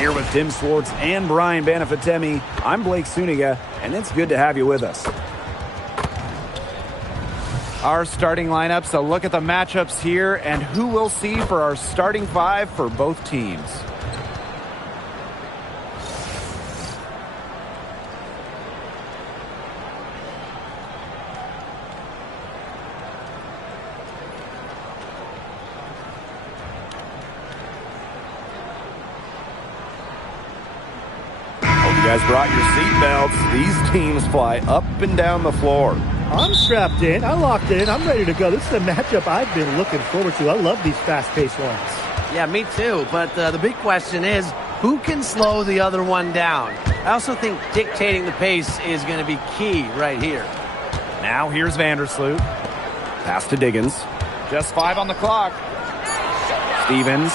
Here with Tim Swartz and Brian Banafitemi, I'm Blake Suniga, and it's good to have you with us. Our starting lineups, a look at the matchups here, and who we'll see for our starting five for both teams. You guys brought your seatbelts. These teams fly up and down the floor. I'm strapped in. I locked in. I'm ready to go. This is a matchup I've been looking forward to. I love these fast-paced ones. Yeah, me too. But the big question is, who can slow the other one down? I also think dictating the pace is going to be key right here. Now here's Vandersloot. Pass to Diggins. Just 5 on the clock. Stevens.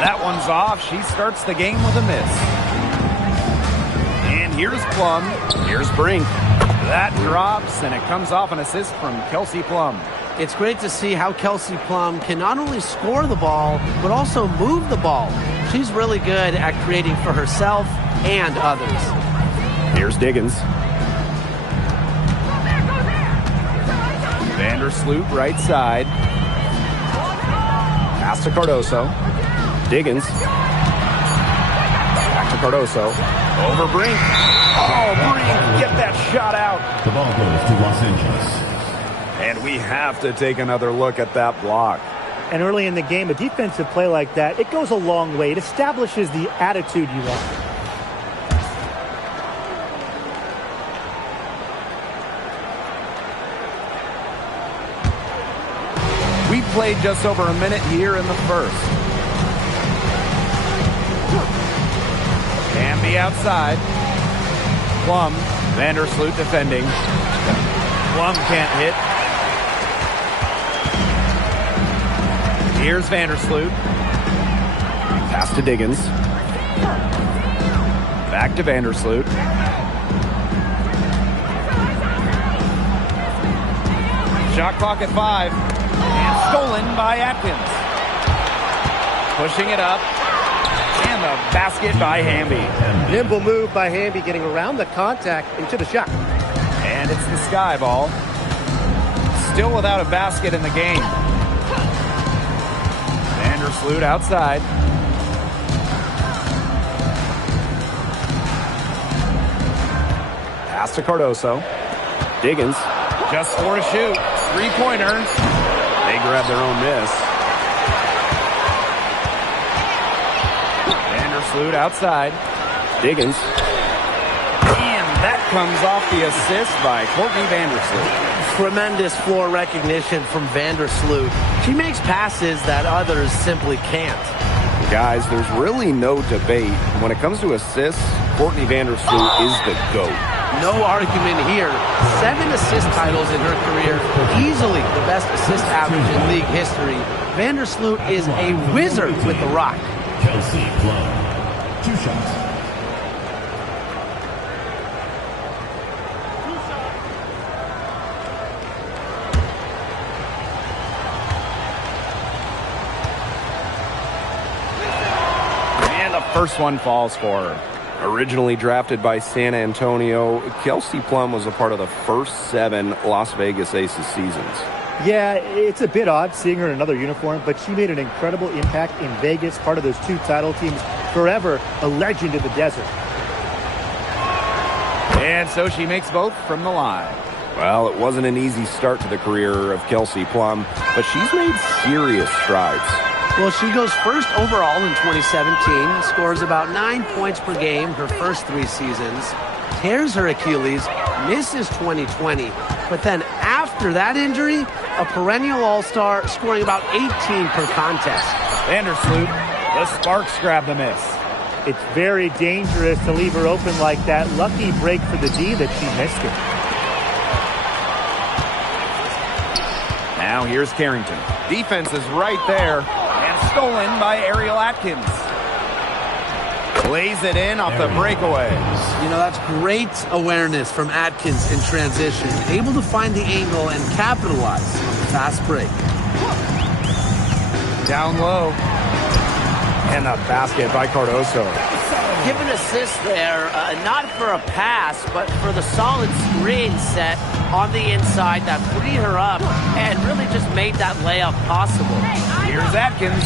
That one's off. She starts the game with a miss. And here's Plum. Here's Brink. That drops, and it comes off an assist from Kelsey Plum. It's great to see how Kelsey Plum can not only score the ball, but also move the ball. She's really good at creating for herself and others. Here's Diggins. Vandersloot, right side. Pass to Cardoso. Diggins. Back to Cardoso. Over Brink. Oh, Brink, get that shot out. The ball goes to Los Angeles. And we have to take another look at that block. And early in the game, a defensive play like that, it goes a long way. It establishes the attitude you want. We played just over a minute here in the first. And the outside. Plum, Vandersloot defending. Plum can't hit. Here's Vandersloot. Pass to Diggins. Back to Vandersloot. Shot clock at 5. And stolen by Atkins. Pushing it up. And the basket by Hamby. Nimble move by Hamby, getting around the contact into the shot. And it's the Sky ball. Still without a basket in the game. Vandersloot outside. Pass to Cardoso. Diggins. Just 4 to shoot. 3-pointer. They grab their own miss. Vandersloot outside. Diggins. And that comes off the assist by Courtney Vandersloot. Tremendous floor recognition from Vandersloot. She makes passes that others simply can't. Guys, there's really no debate. When it comes to assists, Courtney Vandersloot is the GOAT. No argument here. 7 assist titles in her career. Easily the best assist average in league history. Vandersloot is a wizard with the rock. Kelsey Plum. 2 shots. And the first one falls for her. Originally drafted by San Antonio, Kelsey Plum was a part of the first 7 Las Vegas Aces seasons. Yeah, it's a bit odd seeing her in another uniform, but she made an incredible impact in Vegas, part of those 2 title teams, forever a legend in the desert. And so she makes both from the line. Well, it wasn't an easy start to the career of Kelsey Plum, but she's made serious strides. Well, she goes first overall in 2017, scores about 9 points per game her first 3 seasons, tears her Achilles, misses 2020, but then after that injury, a perennial all-star, scoring about 18 per contest. Vandersloot, the Sparks grab the miss. It's very dangerous to leave her open like that. Lucky break for the D that she missed it. Now here's Carrington. Defense is right there. And stolen by Ariel Atkins. Lays it in off the breakaway. You know, that's great awareness from Atkins in transition. Able to find the angle and capitalize on the fast break. Down low. And a basket by Cardoso. Give an assist there, not for a pass, but for the solid screen set on the inside that freed her up and really just made that layup possible. Here's Atkins.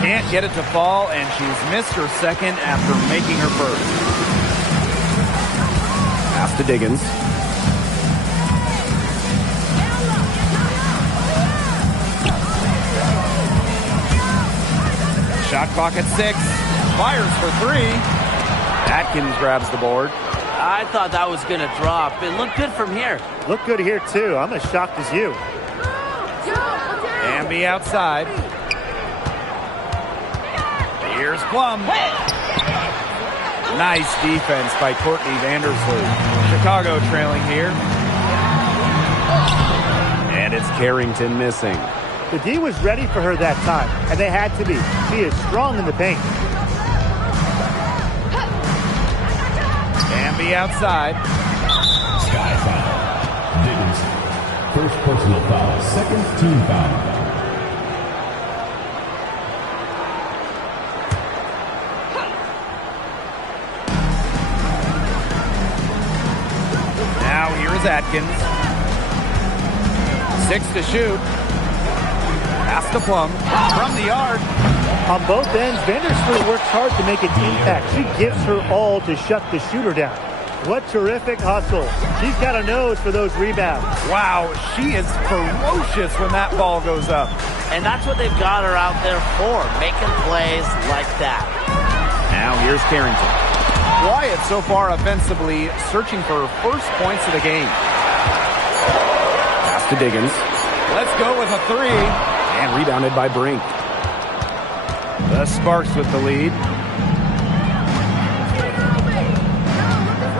Can't get it to fall, and she's missed her second after making her first. Pass to Diggins. Shot clock at 6. Fires for 3. Atkins grabs the board. I thought that was going to drop. It looked good from here. Look good here, too. I'm as shocked as you. Amby outside. Here's Plum. Nice defense by Courtney Vandersloot. Chicago trailing here. And it's Carrington missing. The D was ready for her that time, and they had to be. She is strong in the paint. Amby outside. Sky foul. Diggins. First personal foul. Second team foul. Now here is Atkins. 6 to shoot. Pass to Plum. From the arc. On both ends, Vandersloot works hard to make an impact. She gives her all to shut the shooter down. What terrific hustle. She's got a nose for those rebounds. Wow, she is ferocious when that ball goes up. And that's what they've got her out there for, making plays like that. Now here's Carrington. Wyatt so far offensively searching for her first points of the game. Pass to Diggins. Let's go with a 3. And rebounded by Brink. The Sparks with the lead.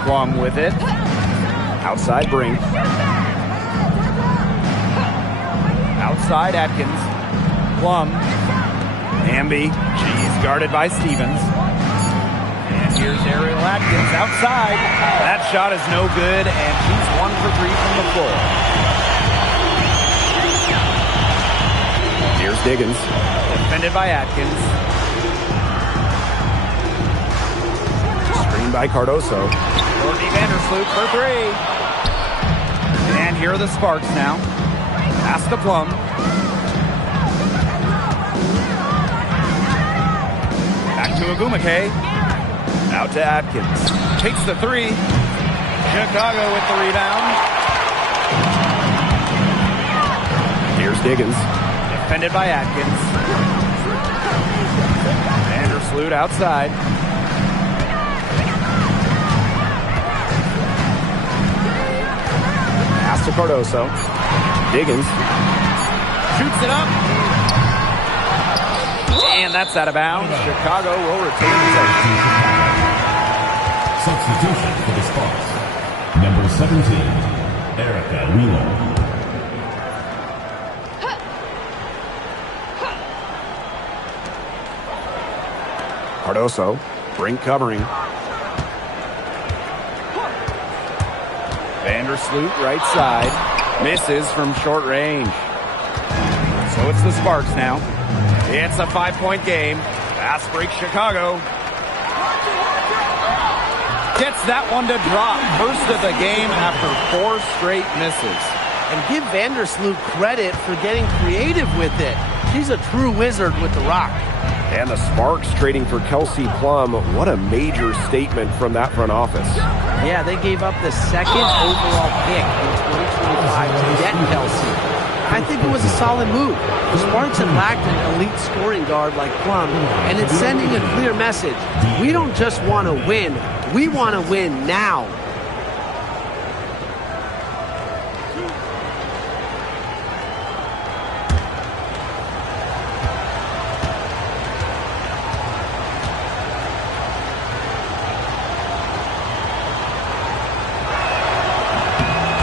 Plum with it. Outside Brink. Outside Atkins. Plum. Amby. She's guarded by Stevens. And here's Ariel Atkins outside. That shot is no good, and she's 1 for 3 from the floor. Here's Diggins. Defended by Atkins. Screen by Cardoso. Courtney Vandersloot for 3. And here are the Sparks now. Pass to Plum. Back to Agumake. Out to Atkins. Takes the 3. Chicago with the rebound. Here's Diggins. Defended by Atkins. Vandersloot outside. Pass to Cardoso. Diggins. Shoots it up. And that's out of bounds. Chicago will retain possession. Substitution for the Sparks. Number 17, Erica Wheeler. Cardoso. Brink covering. Vandersloot right side. Misses from short range. So it's the Sparks now. It's a 5-point game. Fast break Chicago. Gets that one to drop. First of the game after 4 straight misses. And give Vandersloot credit for getting creative with it. She's a true wizard with the rock. And the Sparks trading for Kelsey Plum. What a major statement from that front office. Yeah, they gave up the 2nd overall pick in 2025 to get Kelsey. I think it was a solid move. The Sparks had lacked an elite scoring guard like Plum, and it's sending a clear message. We don't just want to win, we want to win now.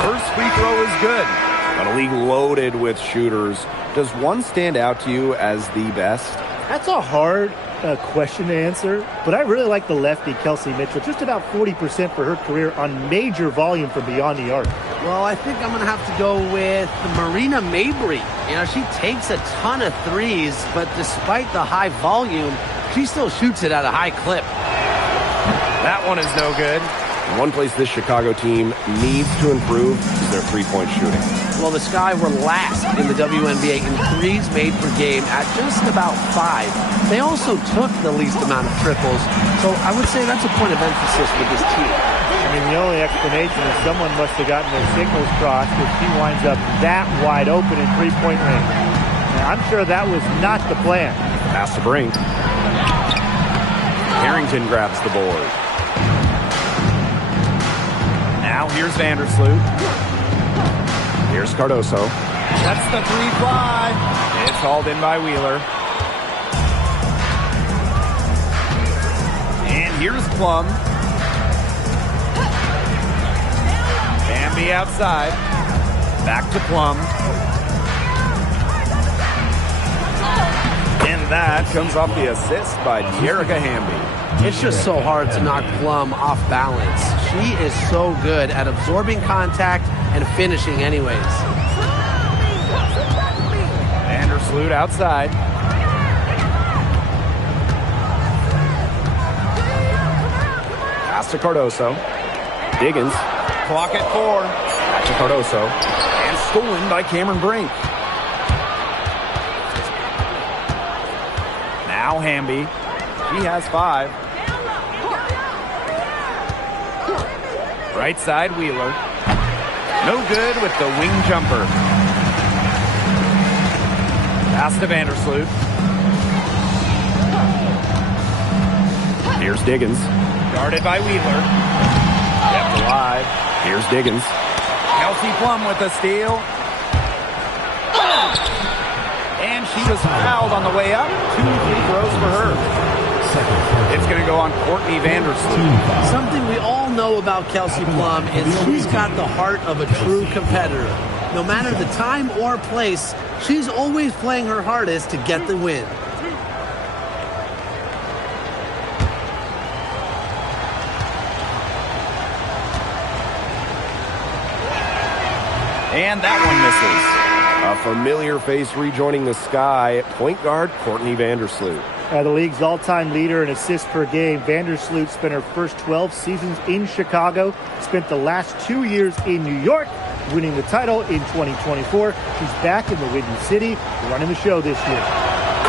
First free throw is good. But a league loaded with shooters. Does one stand out to you as the best? That's a hard question to answer, but I really like the lefty, Kelsey Mitchell. Just about 40% for her career on major volume from beyond the arc. Well, I think I'm going to have to go with Marina Mabry. You know, she takes a ton of threes, but despite the high volume, she still shoots it at a high clip. That one is no good. One place this Chicago team needs to improve is their three-point shooting. Well, the Sky were last in the WNBA in threes made per game at just about 5. They also took the least amount of triples, so I would say that's a point of emphasis with this team. I mean, the only explanation is someone must have gotten their signals crossed if he winds up that wide open in three-point range. Now, I'm sure that was not the plan. Pass to Brink. Harrington grabs the board. Now here's Vandersloot. Here's Cardoso. That's the 3-fly. It's hauled in by Wheeler. And here's Plum. Hamby outside. Back to Plum. And that comes off the assist by Jerrica Hamby. It's just so hard to knock Plum off balance. She is so good at absorbing contact and finishing anyways. Vandersloot outside. Pass to Cardoso. Diggins. Clock at 4. Back to Cardoso. And stolen by Cameron Brink. Now Hamby. She has 5. Right side, Wheeler. No good with the wing jumper. Pass to Vandersloot. Here's Diggins. Guarded by Wheeler. Kept alive. Here's Diggins. Kelsey Plum with a steal. And she was fouled on the way up. 2 free throws for her. It's going to go on Courtney Vandersloot. Something we all know about Kelsey Plum is she's got the heart of a true competitor. No matter the time or place, she's always playing her hardest to get the win. And that one misses. A familiar face rejoining the Sky, point guard Courtney Vandersloot. The league's all-time leader in assists per game, Vandersloot spent her first 12 seasons in Chicago, spent the last 2 years in New York, winning the title in 2024. She's back in the Windy City, running the show this year.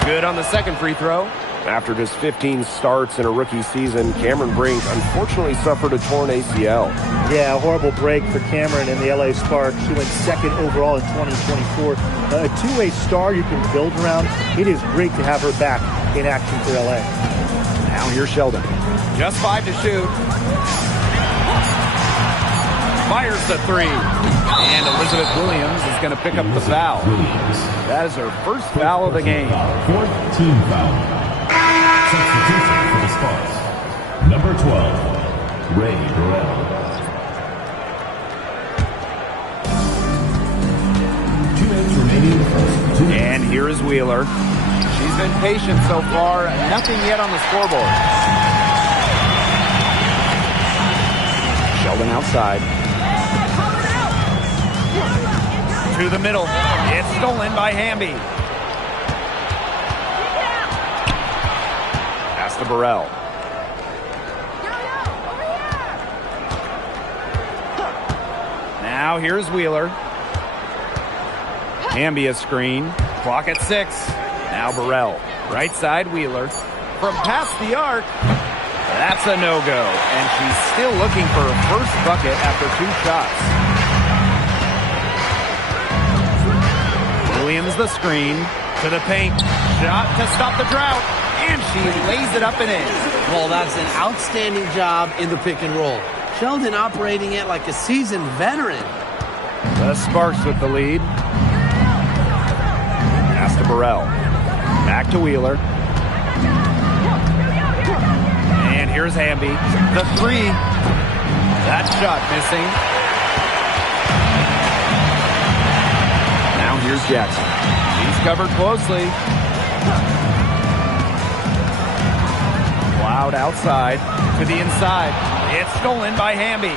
Good on the second free throw. After just 15 starts in a rookie season, Cameron Brink unfortunately suffered a torn ACL. Yeah, a horrible break for Cameron and the LA Sparks. She went second overall in 2024. A two-way star you can build around. It is great to have her back in action for LA. Now here's Sheldon. Just 5 to shoot. Fires the 3. And Elizabeth Williams is going to pick up the foul. That is her first foul of the game. 4th team foul. Substitution for the Sparks. Number 12, Ray Burrell. 2 minutes remaining in the first. And here is Wheeler. She's been patient so far. Nothing yet on the scoreboard. Sheldon outside. To the middle. It's stolen by Hamby. Pass to Burrell. Now here's Wheeler. Hamby a screen. Clock at 6. Now Burrell. Right side Wheeler. From past the arc. That's a no-go. And she's still looking for her first bucket after 2 shots. Williams the screen to the paint. Shot to stop the drought. And she lays it up and in. Well, that's an outstanding job in the pick and roll. Sheldon operating it like a seasoned veteran. The Sparks with the lead. Pass to Burrell. Back to Wheeler. And here's Hamby. The 3. That shot missing. Now here's Jackson. He's covered closely. Cloud outside to the inside. It's stolen by Hamby.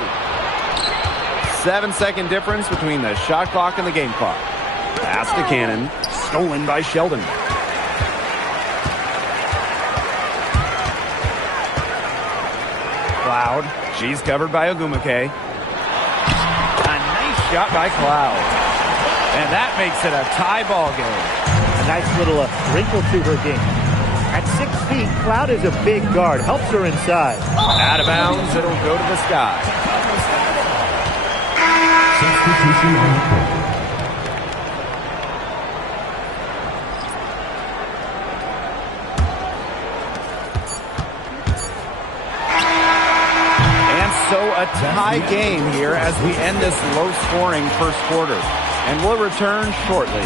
7-second difference between the shot clock and the game clock. Pass to Cannon. Stolen by Sheldon. Cloud. She's covered by Ogumake. A nice shot by Cloud. And that makes it a tie ball game. A nice little wrinkle to her game. At 6 feet, Cloud is a big guard. Helps her inside. Out of bounds, it'll go to the sky. Substitution on the court. So a tie game here as we end this low-scoring first quarter. And we'll return shortly.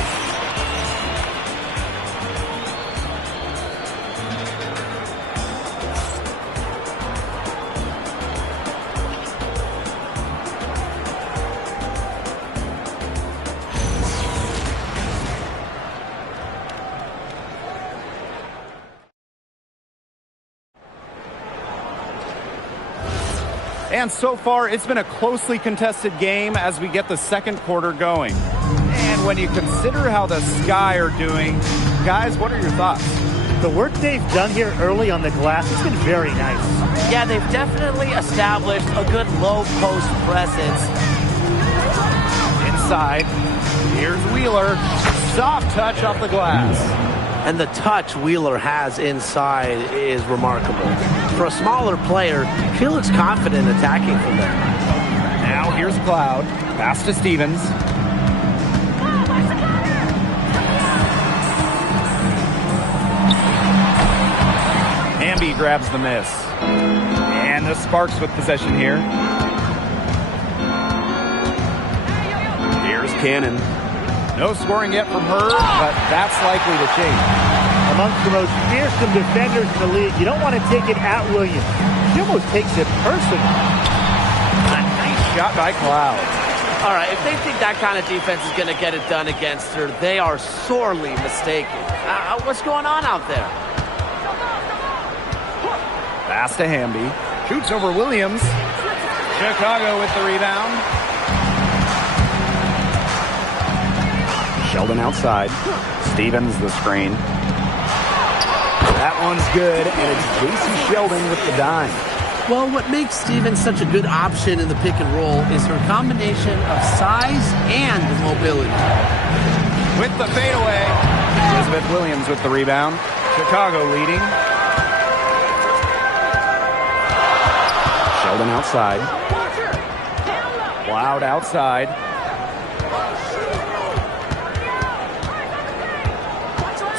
And so far, it's been a closely contested game as we get the second quarter going. And when you consider how the Sky are doing, guys, what are your thoughts? The work they've done here early on the glass has been very nice. Yeah, they've definitely established a good low post presence. Inside, here's Wheeler. Soft touch off the glass. And the touch Wheeler has inside is remarkable. For a smaller player, she looks confident attacking from there. Now here's Cloud. Pass to Stevens. Hamby grabs the miss. And the Sparks with possession here. Here's Cannon. No scoring yet from her, but that's likely to change. Amongst the most fearsome defenders in the league, you don't want to take it at Williams. She almost takes it personal. A nice shot by Cloud. All right, if they think that kind of defense is going to get it done against her, they are sorely mistaken. What's going on out there? Pass to Hamby. Shoots over Williams. Chicago with the rebound. Sheldon outside. Stevens the screen. That one's good, and it's J.C. Sheldon with the dime. Well, what makes Stevens such a good option in the pick and roll is her combination of size and mobility. With the fadeaway, Elizabeth Williams with the rebound. Chicago leading. Sheldon outside. Cloud outside.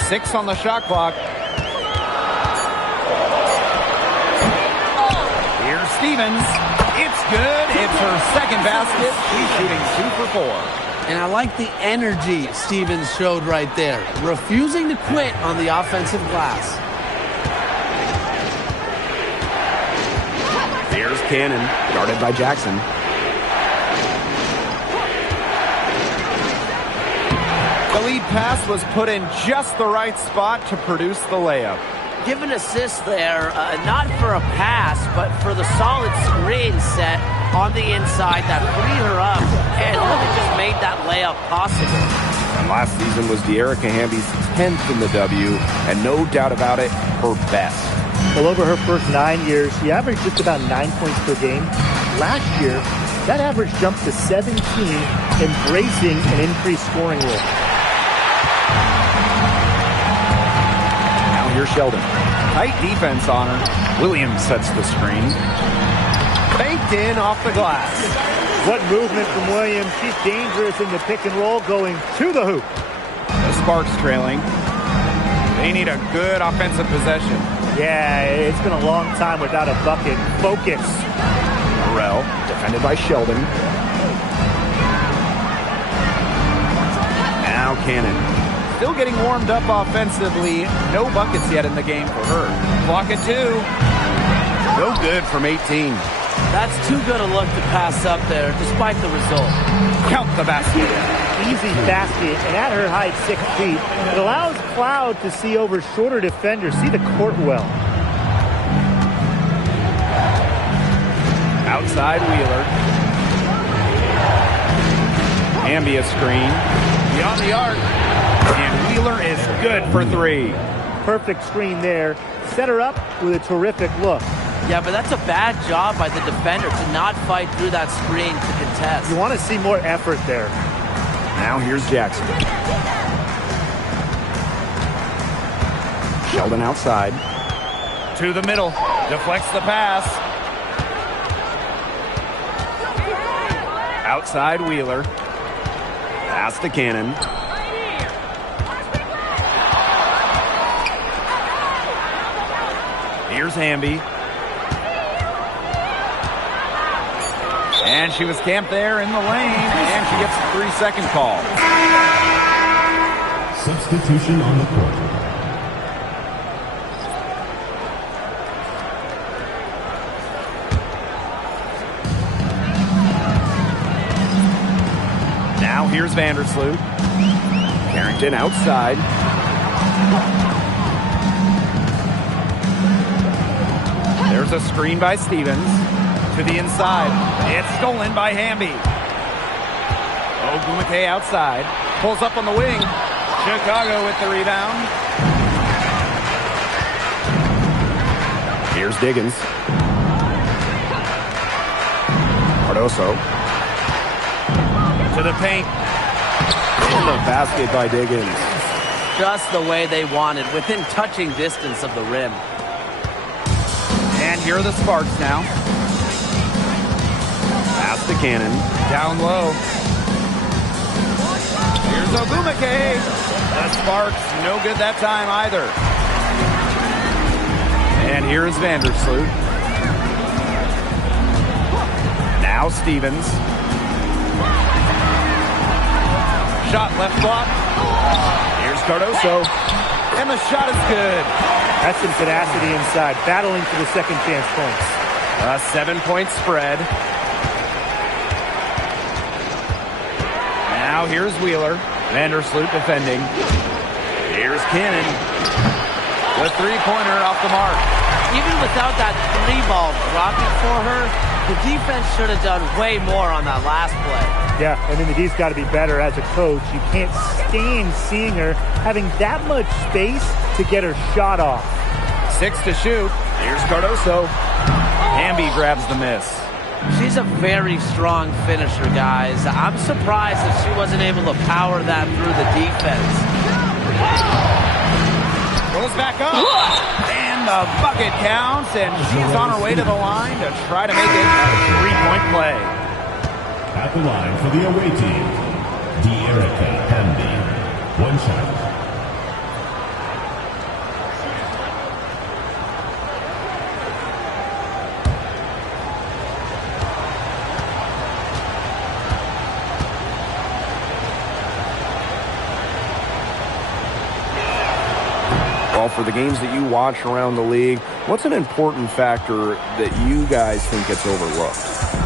Six on the shot clock. Here's Stevens. It's good. It's her second basket. She's shooting 2 for 4. And I like the energy Stevens showed right there, refusing to quit on the offensive glass. Here's Cannon, guarded by Jackson. The lead pass was put in just the right spot to produce the layup. Give an assist there, not for a pass, but for the solid screen set on the inside that freed her up and really just made that layup possible. And last season was De'Erica Hamby's 10th in the W, and no doubt about it, her best. Well, over her first 9 years, she averaged just about 9 points per game. Last year, that average jumped to 17, embracing an increased scoring role. Here's Sheldon. Tight defense on her. Williams sets the screen. Banked in off the glass. What movement from Williams. She's dangerous in the pick and roll, going to the hoop. The Sparks trailing. They need a good offensive possession. Yeah, it's been a long time without a bucket. Focus. Morrell, defended by Sheldon. Now Cannon. Still getting warmed up offensively. No buckets yet in the game for her. Clock at 2. No good from 18. That's too good a look to pass up there, despite the result. Count the basket. Easy basket, and at her height, 6 feet, it allows Cloud to see over shorter defenders, see the court well. Outside Wheeler. Ambia screen. Beyond the arc. And Wheeler is good for 3. Perfect screen there. Set her up with a terrific look. Yeah, but that's a bad job by the defender to not fight through that screen to contest. You want to see more effort there. Now here's Jackson. Sheldon outside. To the middle. Deflects the pass. Outside Wheeler. Pass to Cannon. Here's Hamby. And she was camped there in the lane, and she gets a 3-second call. Substitution on the court. Now here's Vandersloot. Carrington outside. There's a screen by Stevens. To the inside. It's stolen by Hamby. Ogumake outside. Pulls up on the wing. Chicago with the rebound. Here's Diggins. Cardoso. To the paint. And the basket by Diggins. Just the way they wanted, within touching distance of the rim. And here are the Sparks now. Pass to Cannon. Down low. Here's Ogumake. The Sparks, no good that time either. And here is Vandersloot. Now Stevens. Shot left block. Here's Cardoso. And the shot is good. That's some tenacity inside, battling for the second chance points. A 7-point spread. Now here's Wheeler. Vandersloot defending. Here's Cannon. The three-pointer off the mark. Even without that three ball dropping for her, the defense should have done way more on that last play. Yeah, I mean, the D's got to be better as a coach. You can't stand seeing her having that much space to get her shot off. 6 to shoot. Here's Cardoso. Hamby grabs the miss. She's a very strong finisher, guys. I'm surprised that she wasn't able to power that through the defense. Goes back up. And the bucket counts, and she's on her way to the line to try to make it a three-point play. At the line for the away team, De'Erica Hamby. One shot. Well, for the games that you watch around the league, what's an important factor that you guys think gets overlooked?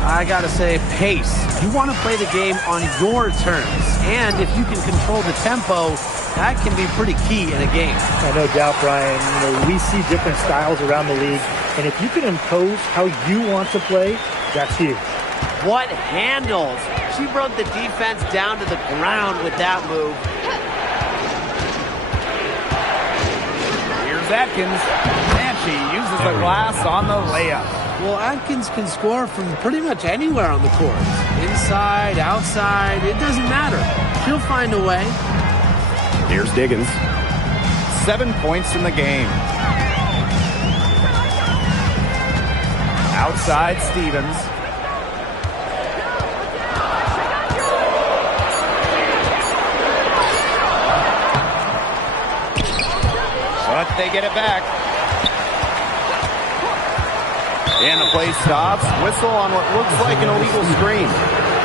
I got to say, pace. You want to play the game on your terms. And if you can control the tempo, that can be pretty key in a game. No doubt, Brian. We see different styles around the league. And if you can impose how you want to play, that's huge. What handles? She broke the defense down to the ground with that move. Here's Atkins, and she uses the glass on the layup. Well, Atkins can score from pretty much anywhere on the court. Inside, outside, it doesn't matter. She'll find a way. Here's Diggins. 7 points in the game. Outside Stevens. But they get it back. And the play stops. Whistle on what looks like an illegal screen.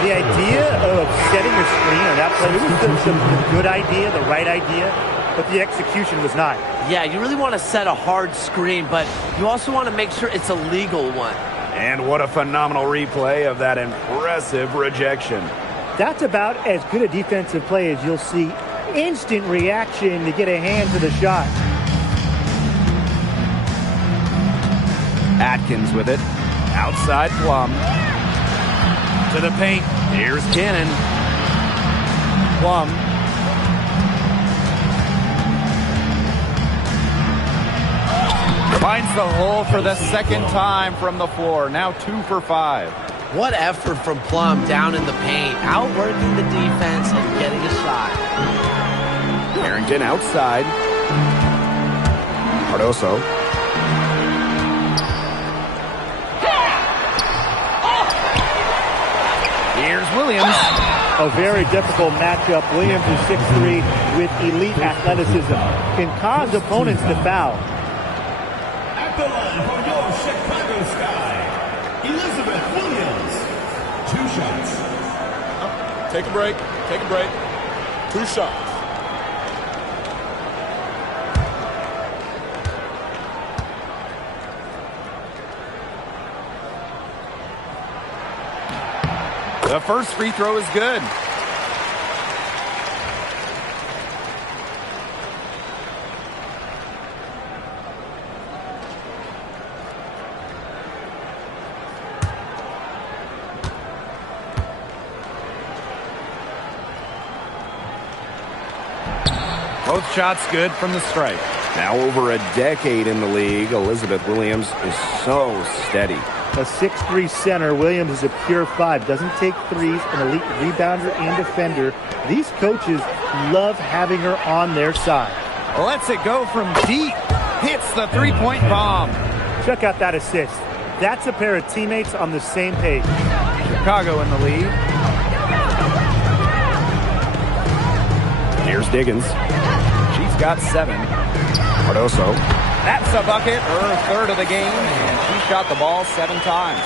The idea of setting a screen on that play was the good idea, the right idea, but the execution was not. Yeah, you really want to set a hard screen, but you also want to make sure it's a legal one. And what a phenomenal replay of that impressive rejection. That's about as good a defensive play as you'll see. Instant reaction to get a hand to the shot. Atkins with it. Outside Plum. To the paint. Here's Cannon. Plum. finds the hole for the second time from the floor. Now 2 for 5. What effort from Plum down in the paint, outworking the defense and getting a shot. Harrington outside. Cardoso. Here's Williams. A very difficult matchup. Williams is 6'3" with elite athleticism. Can cause opponents to foul. At the line for your Chicago Sky, Elizabeth Williams. 2 shots. Take a break. Take a break. 2 shots. The first free throw is good. Both shots good from the stripe. Now over a decade in the league, Elizabeth Williams is so steady. A 6'3" center, Williams is a pure 5. Doesn't take threes, an elite rebounder and defender. These coaches love having her on their side. Lets it go from deep. Hits the three-point bomb. Check out that assist. That's a pair of teammates on the same page. Chicago in the lead. Here's Diggins. She's got 7. Cardoso. That's a bucket, her third of the game, and she shot the ball 7 times.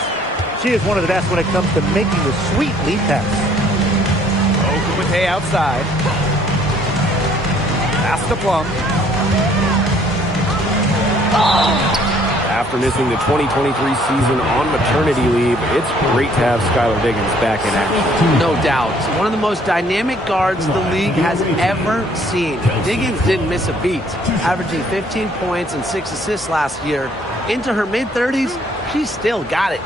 She is one of the best when it comes to making the sweet lead pass. Okumake outside. Pass to Plum. After missing the 2023 season on maternity leave, it's great to have Skylar Diggins back in action. No doubt. One of the most dynamic guards the league has ever seen. Diggins didn't miss a beat, averaging 15 points and 6 assists last year. Into her mid-30s, she's still got it.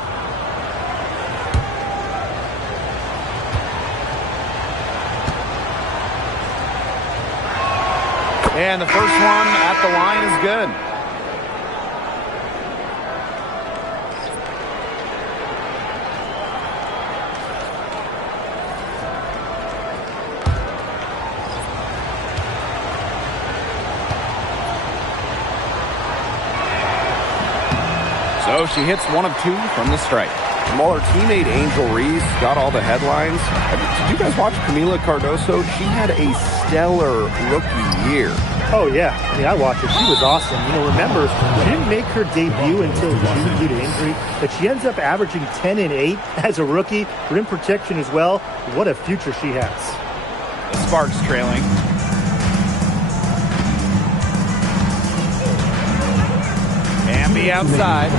And the first one at the line is good. So she hits 1 of 2 from the stripe. While her teammate Angel Reese got all the headlines, did you guys watch Camila Cardoso? She had a stellar rookie year. Oh, yeah. I watched her. She was awesome. Remember, she didn't make her debut until June due to injury, but she ends up averaging 10 and 8 as a rookie. Rim protection as well. What a future she has. The Sparks trailing. Amby outside.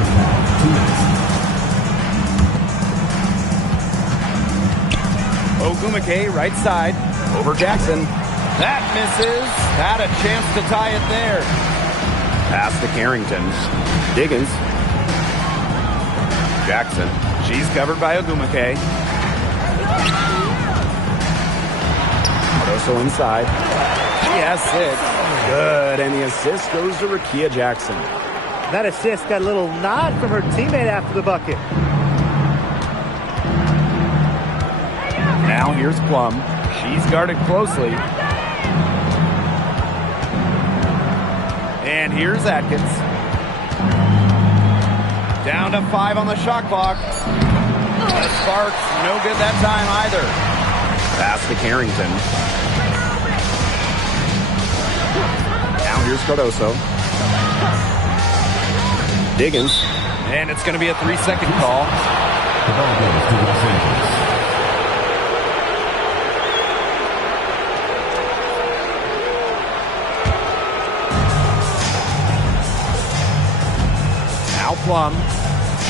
Okumake right side. Over Jackson. That misses. Had a chance to tie it there. Pass to Carrington. Diggins. Jackson. She's covered by Okumake. Cardoso inside. She has 6. Good, and the assist goes to Rakia Jackson. That assist got a little nod from her teammate after the bucket. Now here's Plum. She's guarded closely. And here's Atkins. Down to 5 on the shot clock. The Sparks, no good that time either. Pass to Carrington. Now here's Cardoso. Diggins. And it's going to be a 3-second call. The ball goes to Los Angeles. Now Plum.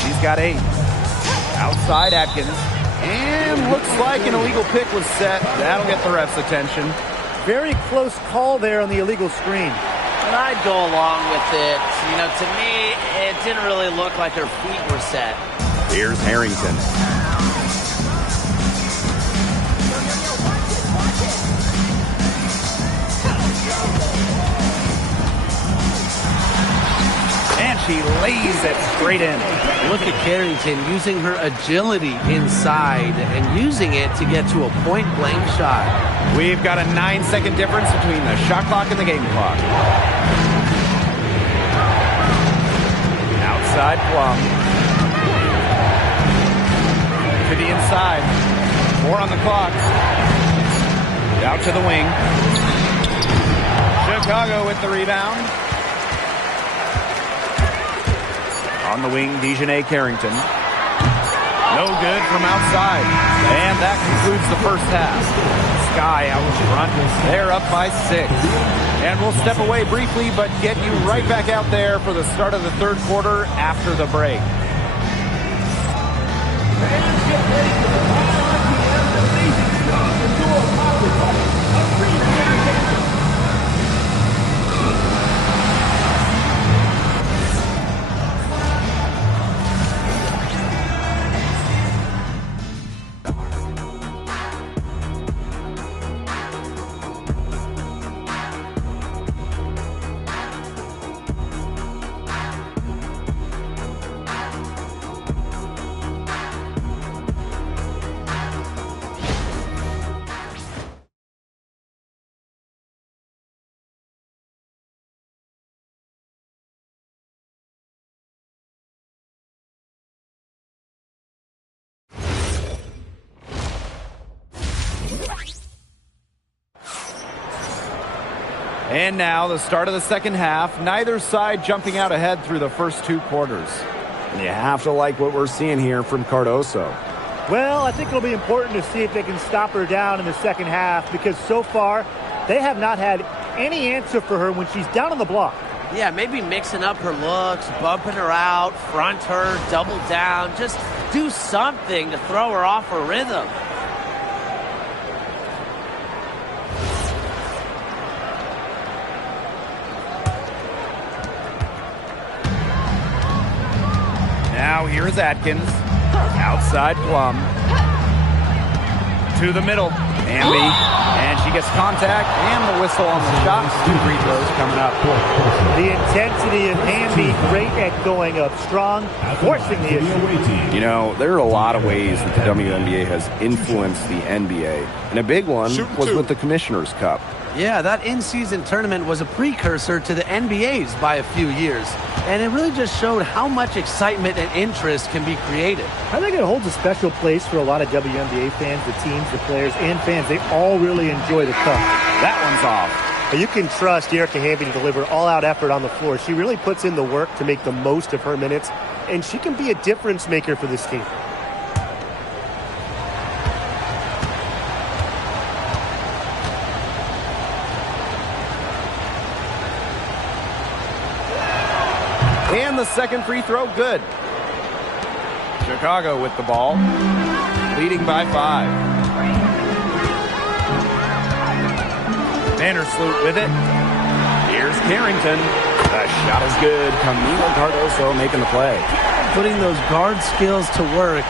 She's got 8. Outside Atkins. And looks like an illegal pick was set. That'll get the ref's attention. Very close call there on the illegal screen. And I'd go along with it. To me, it didn't really look like her feet were set. Here's Harrington. And she lays it straight in. Look at Carrington using her agility inside and using it to get to a point-blank shot. We've got a 9-second difference between the shot clock and the game clock. Outside Plum. To the inside. 4 on the clock. Out to the wing. Chicago with the rebound. On the wing, Dejanay Carrington. No good from outside. And that concludes the first half. Sky out in front. They're up by 6. And we'll step away briefly, but get you right back out there for the start of the third quarter after the break. And now the start of the second half. Neither side jumping out ahead through the first 2 quarters. And you have to like what we're seeing here from Cardoso. Well, I think it'll be important to see if they can stop her down in the second half, because so far they have not had any answer for her when she's down on the block. Yeah, maybe mixing up her looks, bumping her out, front her, double down. Just do something to throw her off her rhythm. Now here's Atkins. Outside Plum. To the middle. Amby. And she gets contact and the whistle on the shot. 2 free throws coming up. The intensity of Amby, great at going up strong, forcing the issue. You know, there are a lot of ways that the WNBA has influenced the NBA. And a big one was with the Commissioner's Cup. Yeah, that in-season tournament was a precursor to the NBA's by a few years. And it really just showed how much excitement and interest can be created. I think it holds a special place for a lot of WNBA fans, the teams, the players, and fans. They all really enjoy the cup. That one's off. But you can trust Erica Hamby to deliver all-out effort on the floor. She really puts in the work to make the most of her minutes, and she can be a difference maker for this team. And the second free throw, good. Chicago with the ball, leading by 5. Vandersloot with it. Here's Carrington. The shot is good. Camila Cardoso making the play. Putting those guard skills to work.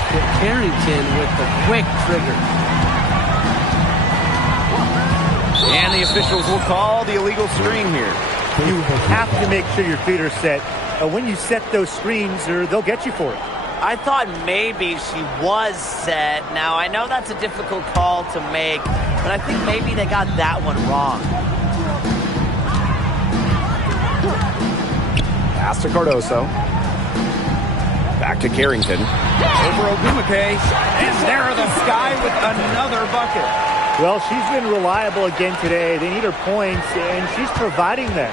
Carrington with the quick trigger. And the officials will call the illegal screen here. You have to make sure your feet are set. When you set those screens, they'll get you for it. I thought maybe she was set. Now, I know that's a difficult call to make, but I think maybe they got that one wrong. Pass to Cardoso. Back to Carrington. Over Ogumake. And there the Sky with another bucket. Well, she's been reliable again today. They need her points, and she's providing them.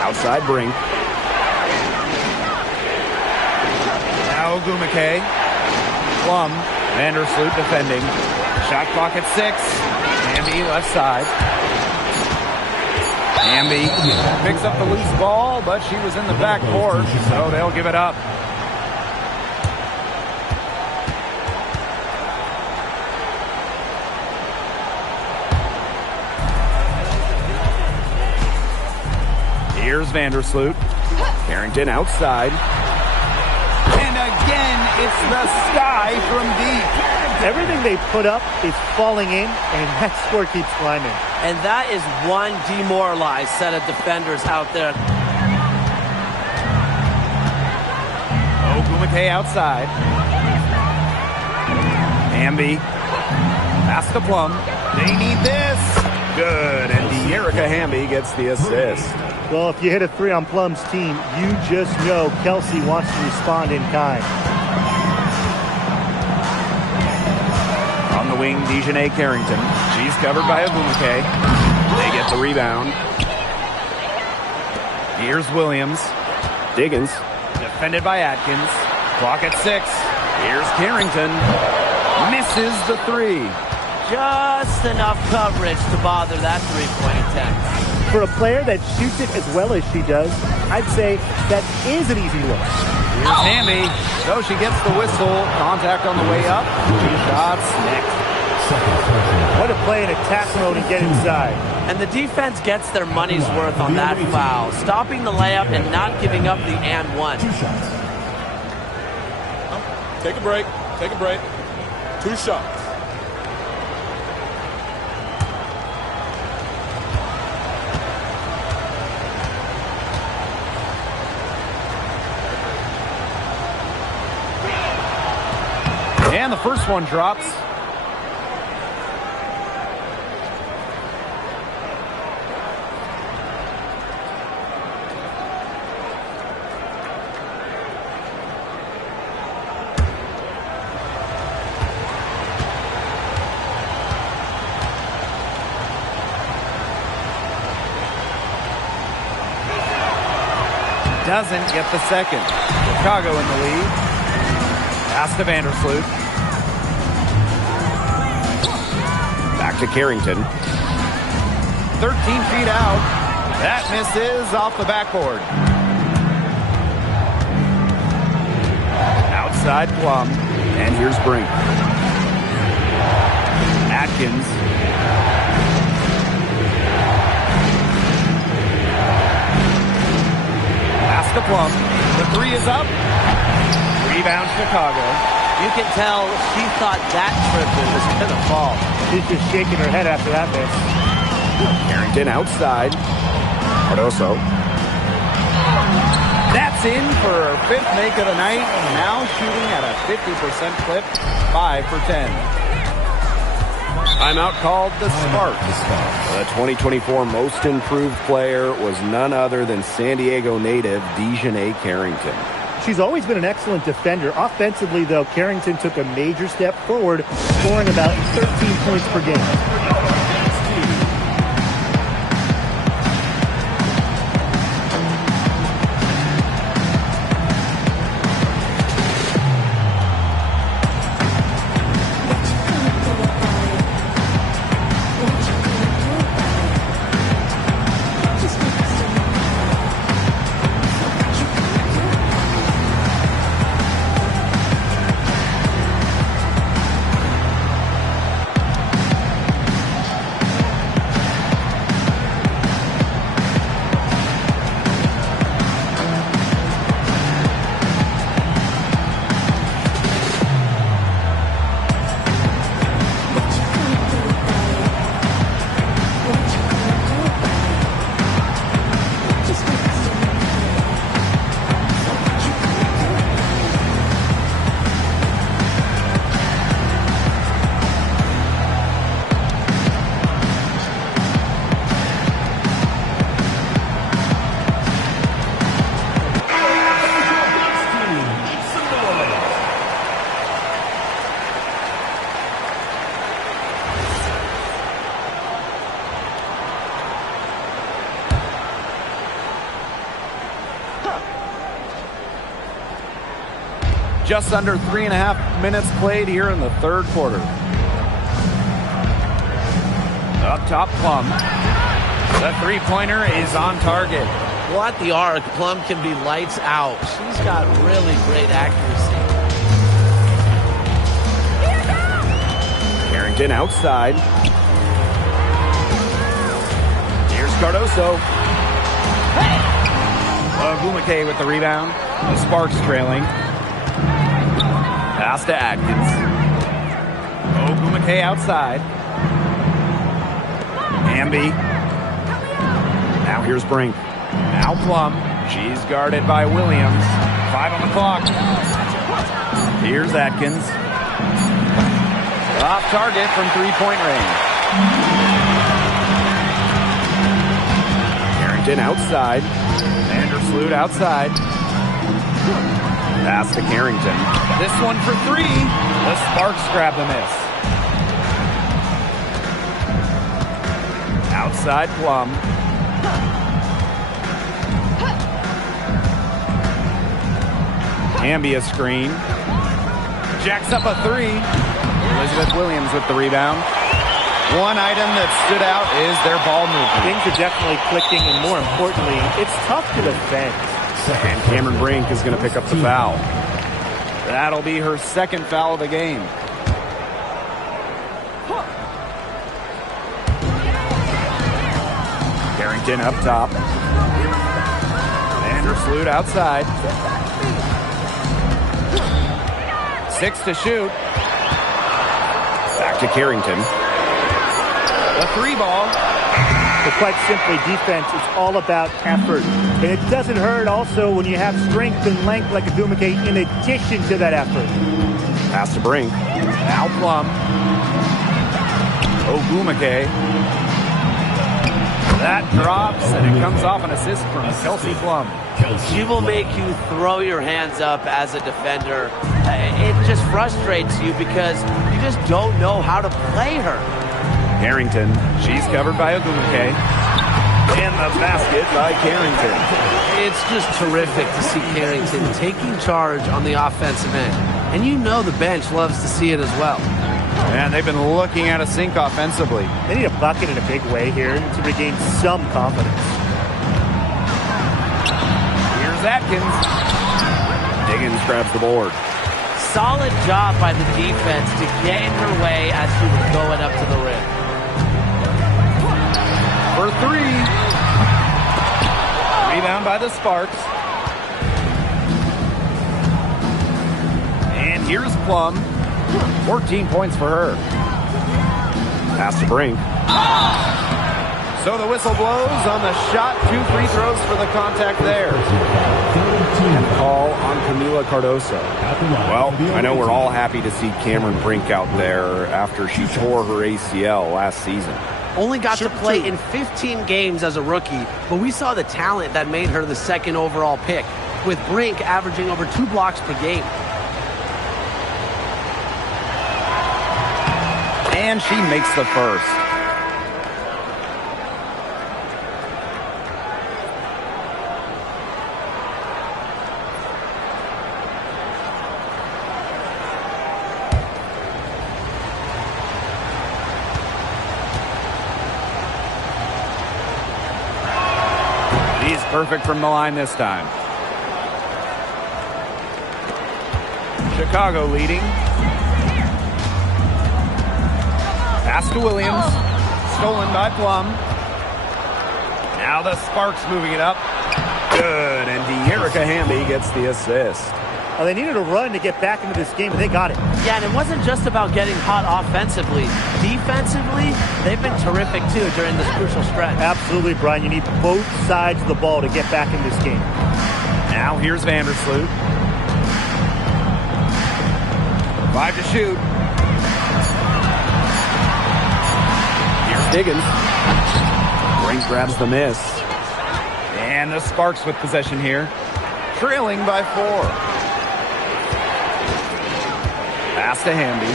Outside Brink. Now Ogumake. Plum. Vandersloot defending. Shot clock at 6. Amby left side. Amby picks up the loose ball, but she was in the backcourt, so they'll give it up. Here's Vandersloot. Carrington outside. And again, it's the Sky from deep. Everything they put up is falling in, and that score keeps climbing. And that is one demoralized set of defenders out there. Ogumake outside. Amby. Pass to Plum. They need this. Good. And De'Erica Hamby gets the assist. Well, if you hit a three on Plum's team, you just know Kelsey wants to respond in kind. On the wing, Dejanay Carrington. She's covered by Ogumake. They get the rebound. Here's Williams. Diggins. Defended by Atkins. Clock at 6. Here's Carrington. Misses the 3. Just enough coverage to bother that three-point attempt. For a player that shoots it as well as she does, I'd say that is an easy look. Here's Hamby. So she gets the whistle. Contact on the way up. 2 shots next. What a play in attack mode and get inside. And the defense gets their money's worth on that foul, stopping the layup and not giving up the and one. 2 shots. Take a break. Take a break. 2 shots. And the first one drops. Doesn't get the second. Chicago in the lead. Pass to Vandersloot. Back to Carrington. 13 feet out. That misses off the backboard. Outside Plum. And here's Brink. Atkins. Pass to Plum. The 3 is up. Rebound Chicago. You can tell she thought that triple was going to fall. She's just shaking her head after that miss. Carrington outside. Cardoso. That's in for her 5th make of the night. Now shooting at a 50% clip. 5 for 10. Timeout called the Sparks. The 2024 Most Improved Player was none other than San Diego native Dejanay Carrington. She's always been an excellent defender. Offensively, though, Carrington took a major step forward, scoring about 13 points per game. Just under 3.5 minutes played here in the third quarter. Up top, Plum. The three-pointer is on target. What the arc. Plum can be lights out. She's got really great accuracy. Carrington outside. Here's Cardoso. Ogumake with the rebound. The Sparks trailing. Pass to Atkins. Ogumake outside. Amby. Now here's Brink. Now Plum. She's guarded by Williams. 5 on the clock. Here's Atkins. Off target from three-point range. Carrington outside. Vandersloot outside. Pass to Carrington. This one for three. The Sparks grab the miss. Outside Plum. Hamby a screen. Jacks up a three. Elizabeth Williams with the rebound. One item that stood out is their ball movement. Things are definitely clicking, and more importantly, it's tough to defend. And Cameron Brink is going to pick up the foul. That'll be her second foul of the game. Carrington up top. Vandersloot outside. 6 to shoot. Back to Carrington. The three ball. But quite simply, defense, it's all about effort. And it doesn't hurt also when you have strength and length like Agumake in addition to that effort. Pass to Brink. Now Plum. Ogumake. That drops, and it comes off an assist from Kelsey Plum. She will make you throw your hands up as a defender. It just frustrates you because you just don't know how to play her. Carrington, she's covered by Ogumake. And the basket by Carrington. It's just terrific to see Carrington taking charge on the offensive end. And you know the bench loves to see it as well. And they've been looking at a sink offensively. They need a bucket in a big way here to regain some confidence. Here's Atkins. Diggins grabs the board. Solid job by the defense to get in her way as she was going up to the rim. For three. Rebound by the Sparks. And here's Plum. 14 points for her. Pass to Brink. So the whistle blows on the shot. 2 free throws for the contact there. And call on Camila Cardoso. Well, I know we're all happy to see Cameron Brink out there after she tore her ACL last season. Only got to play in 15 games as a rookie, but we saw the talent that made her the second overall pick, with Brink averaging over 2 blocks per game. And she makes the first. He's perfect from the line this time. Chicago leading. Pass to Williams. Stolen by Plum. Now the Sparks moving it up. Good. And De'Erica Hamby gets the assist. Well, they needed a run to get back into this game, and they got it. Yeah, and it wasn't just about getting hot offensively. Defensively, they've been terrific, too, during this crucial stretch. Absolutely, Brian. You need both sides of the ball to get back in this game. Now here's Vandersloot. 5 to shoot. Diggins. Brink grabs the miss. And the Sparks with possession here. Trailing by 4. Pass to Hamby.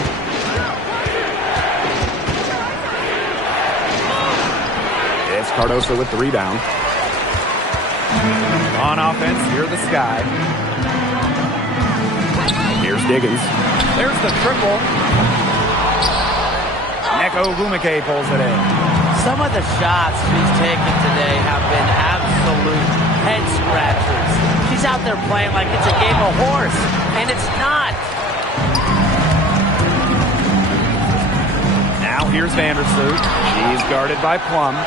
It's Cardoso with the rebound. On offense, here the Sky. Here's Diggins. There's the triple. Ogumake pulls it in. Some of the shots she's taken today have been absolute head scratchers. She's out there playing like it's a game of horse, and it's not. Now here's Vandersloot. She's guarded by Plum.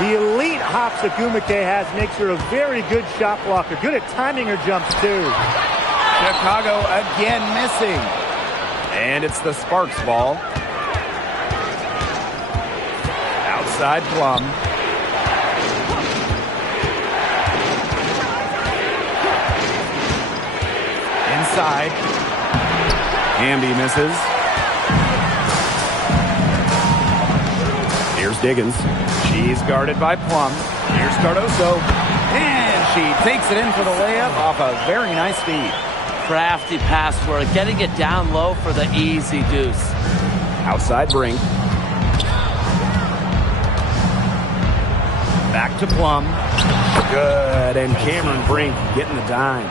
The elite hops Agumake has makes her a very good shot blocker. Good at timing her jumps, too. Chicago again missing. And it's the Sparks ball. Outside Plum. outside. Hamby misses. Here's Diggins. She's guarded by Plum. Here's Cardoso. And she takes it in for the layup off a very nice feed. Crafty pass work, getting it down low for the easy deuce. Outside Brink. Back to Plum. Good. And Cameron Brink getting the dime.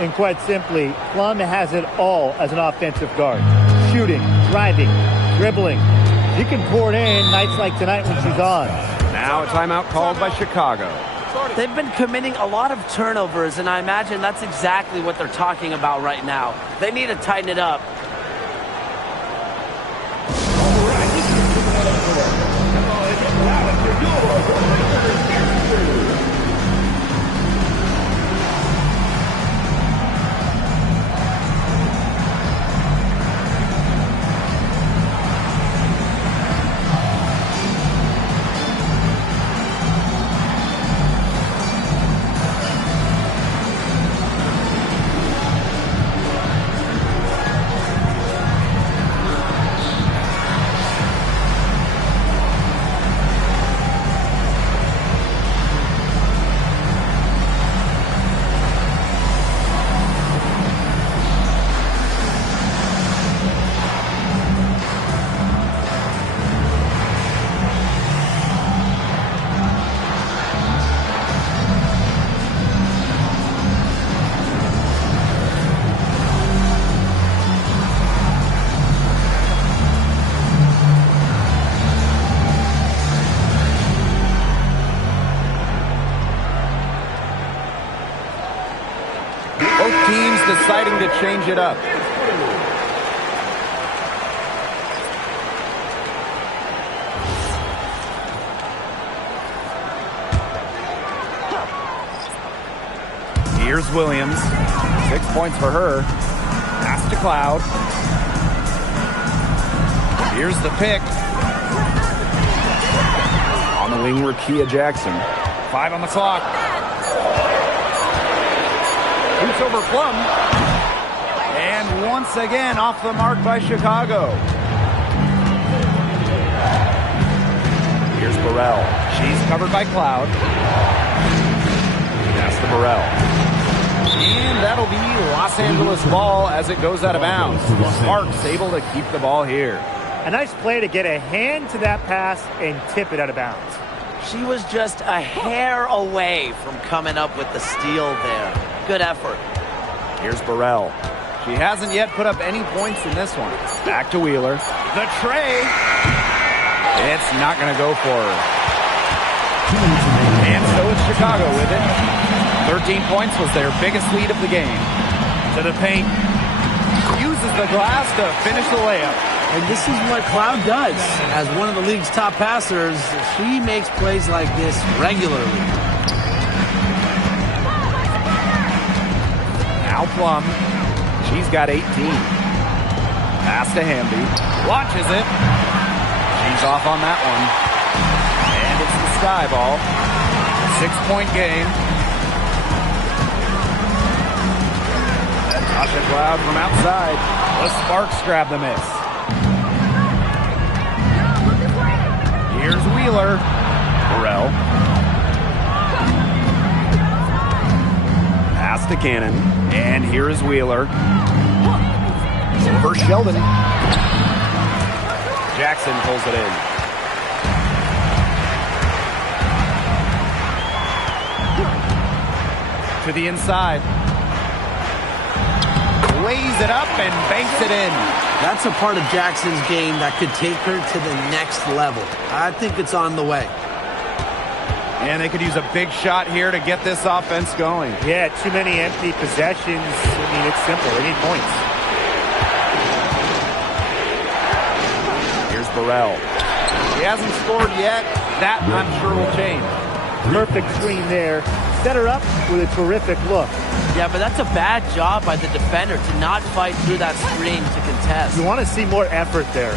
And quite simply, Plum has it all as an offensive guard. Shooting, driving, dribbling. She can pour it in nights like tonight when she's on. Now a timeout called by Chicago. They've been committing a lot of turnovers, and I imagine that's exactly what they're talking about right now. They need to tighten it up. Both teams deciding to change it up. Here's Williams. 6 points for her. Pass to Cloud. Here's the pick. On the wing, Rakia Jackson. 5 on the clock. Shoots over Plum. And once again off the mark by Chicago. Here's Burrell. She's covered by Cloud. Pass to Burrell. And that'll be Los Angeles ball as it goes out of bounds. Sparks able to keep the ball here. A nice play to get a hand to that pass and tip it out of bounds. She was just a hair away from coming up with the steal there. Good effort. Here's Burrell. She hasn't yet put up any points in this one. Back to Wheeler. The tray. It's not going to go for her. And so it's Chicago with it. 13 points was their biggest lead of the game. To the paint. Uses the glass to finish the layup. And this is what Cloud does. As one of the league's top passers, she makes plays like this regularly. Now Plum. She's got 18. Pass to Hamby. Launches it. She's off on that one. And it's the sky ball. 6-point game. Tasha Cloud from outside. The Sparks grab the miss. Here's Wheeler. Burrell. Pass to Cannon. And here is Wheeler. Over Sheldon. Jackson pulls it in. To the inside. Lays it up and banks it in. That's a part of Jackson's game that could take her to the next level. I think it's on the way. And they could use a big shot here to get this offense going. Yeah, too many empty possessions. I mean, it's simple. They need points. Here's Burrell. He hasn't scored yet. That, I'm sure, will change. Perfect screen there. Set her up with a terrific look. Yeah, but that's a bad job by the defender to not fight through that screen to contest. You want to see more effort there.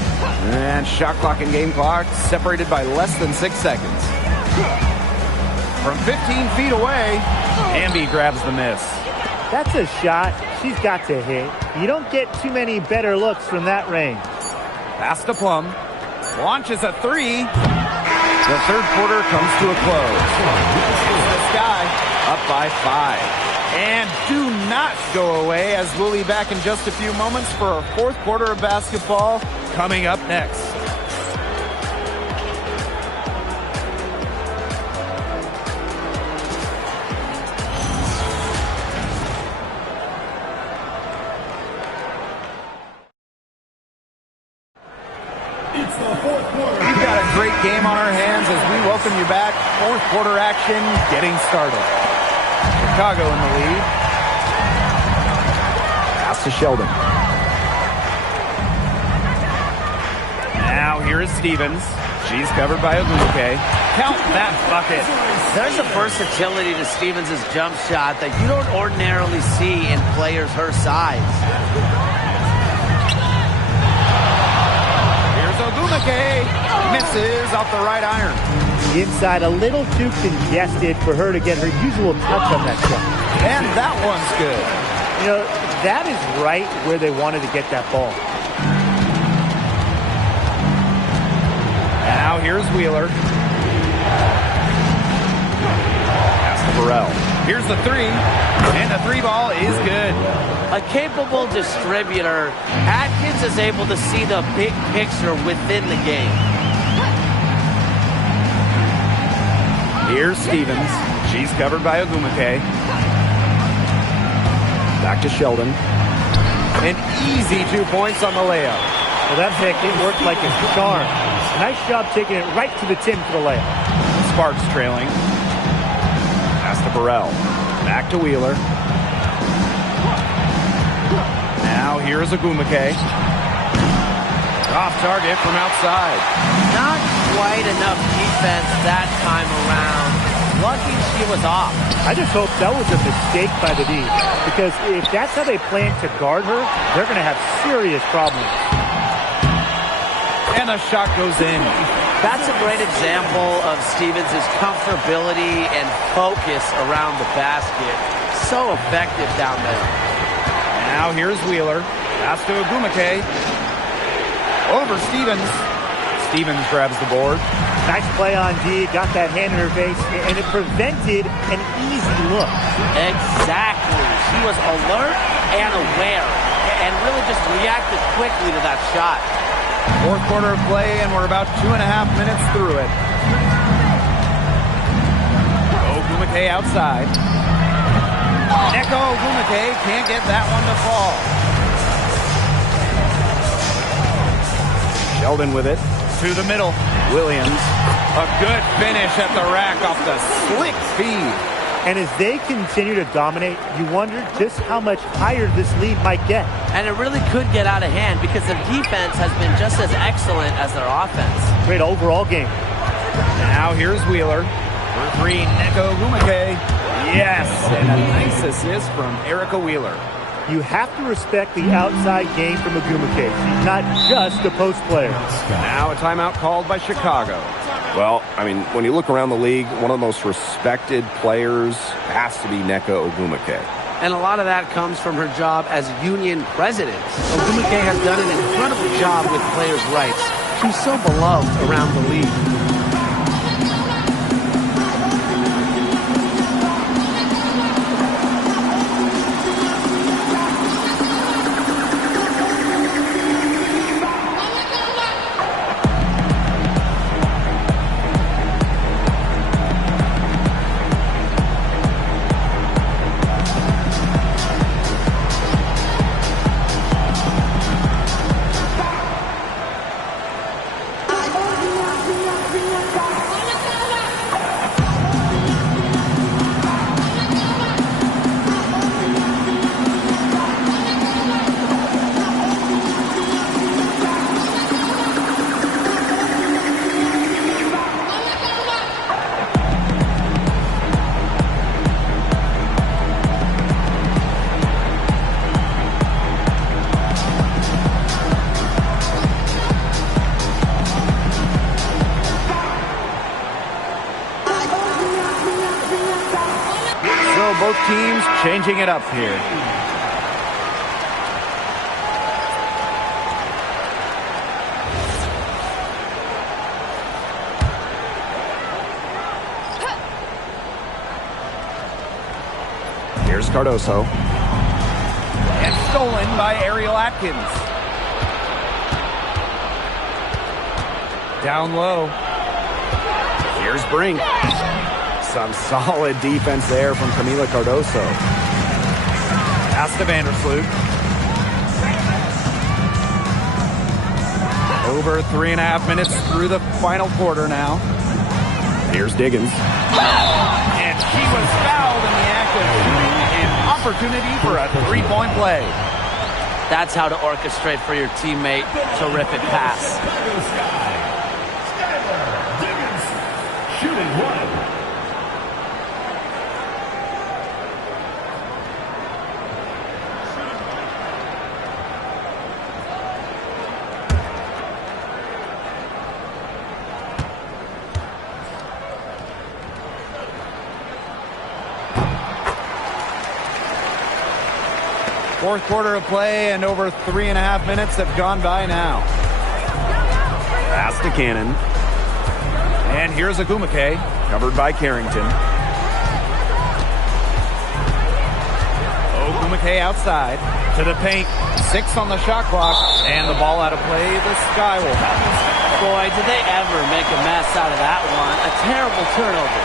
And shot clock and game clock separated by less than 6 seconds. From 15 feet away, Hamby grabs the miss. That's a shot she's got to hit. You don't get too many better looks from that range. Pass to Plum. Launches a three. The third quarter comes to a close. The Sky up by 5. And do not go away, as we'll be back in just a few moments for our fourth quarter of basketball coming up next. We've got a great game on our hands as we welcome you back. Fourth quarter action getting started. Chicago in the lead. Pass to Sheldon. Now here is Stevens. She's covered by Ogumake. Count that bucket. There's a versatility to Stevens' jump shot that you don't ordinarily see in players her size. Here's Ogumake. Misses off the right iron. Inside a little too congested for her to get her usual touch on that shot. And that one's good. You know, that is right where they wanted to get that ball. Now here's Wheeler. Pass to Burrell. Here's the three. And the three ball is good. A capable distributor, Atkins is able to see the big picture within the game. Here's Stevens. She's covered by Ogumake. Back to Sheldon. An easy 2 points on the layup. Well, that pick, it worked like a charm. Nice job taking it right to the tin for the layup. Sparks trailing. Pass to Burrell. Back to Wheeler. Now here's Ogumake. Off target from outside. Not quite enough defense that time around. Lucky she was off. I just hope that was a mistake by the D, because if that's how they plan to guard her, they're going to have serious problems. And a shot goes in. That's a great example of Stevens' comfortability and focus around the basket. So effective down there. Now here's Wheeler. Pass to Ogumake. Over Stevens. Stevens grabs the board. Nice play on D, got that hand in her face, and it prevented an easy look. Exactly. She was alert and aware, and really just reacted quickly to that shot. Fourth quarter of play, and we're about 2.5 minutes through it. Ogumake outside. Neko Ogumake can't get that one to fall. Sheldon with it. To the middle. Williams. A good finish at the rack off the slick feed. And as they continue to dominate, you wonder just how much higher this lead might get. And it really could get out of hand because their defense has been just as excellent as their offense. Great overall game. Now here's Wheeler. For three, Neko Ogumake. Yes, and a nice assist from Erica Wheeler. You have to respect the outside game from Ogumake. She's not just a post player. Now a timeout called by Chicago. Well, I mean, when you look around the league, one of the most respected players has to be Neko Ogumake. And a lot of that comes from her job as union president. Ogumake has done an incredible job with players' rights. She's so beloved around the league. Both teams changing it up here. Here's Cardoso. And stolen by Ariel Atkins. Down low. Here's Brink. Some solid defense there from Camila Cardoso. Pass to Vandersloot. Over 3.5 minutes through the final quarter now. Here's Diggins. And she was fouled in the act of shooting an opportunity for a three-point play. That's how to orchestrate for your teammate. Terrific pass. Shooting one. Fourth quarter of play, and over 3.5 minutes have gone by now. Pass to Cannon. And here's Agumake, covered by Carrington. Agumake outside to the paint. 6 on the shot clock, and the ball out of play. The Skywolves. Boy, did they ever make a mess out of that one. A terrible turnover.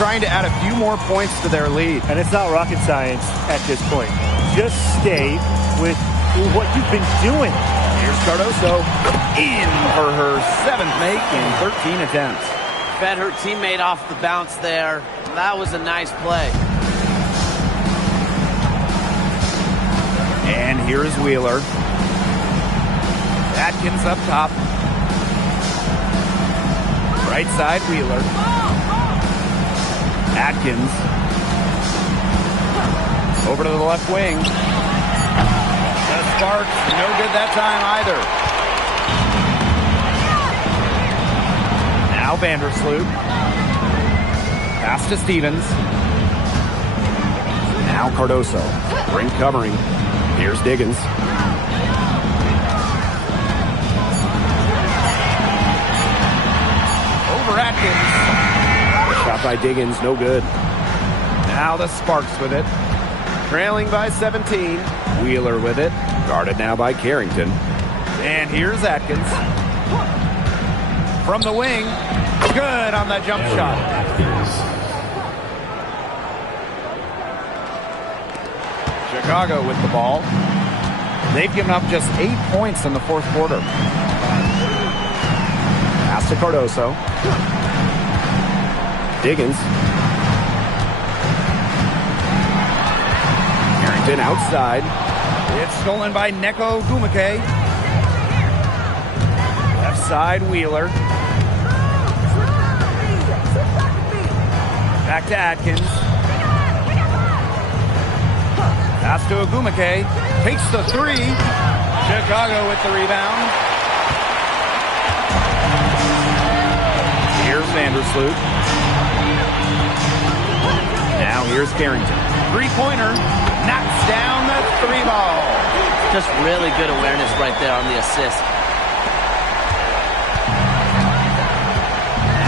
Trying to add a few more points to their lead. And it's not rocket science at this point. Just stay with what you've been doing. Here's Cardoso in for her 7th make in 13 attempts. Fed her teammate off the bounce there. That was a nice play. And here's Wheeler. Atkins up top. Right side, Wheeler. Atkins. Over to the left wing. The Sparks, no good that time either. Now Vandersloot. Pass to Stevens. Now Cardoso. Brink covering. Here's Diggins. Over Atkins. Shot by Diggins, no good. Now the Sparks with it. Trailing by 17. Wheeler with it. Guarded now by Carrington. And here's Atkins. From the wing. Good on that jump shot. Chicago with the ball. They've given up just 8 points in the fourth quarter. Pass to Cardoso. Diggins. Carrington outside. It's stolen by Neko Agumake. Left side, Wheeler. Back to Atkins. Pass to Agumake. Takes the 3. Chicago with the rebound. Here's Vandersloot. Now here's Carrington. Three-pointer. Knocks down the 3 ball. Just really good awareness right there on the assist.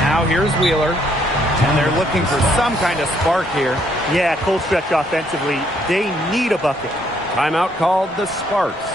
Now here's Wheeler. And they're looking for some kind of spark here. Yeah, cold stretch offensively. They need a bucket. Timeout called the Sparks.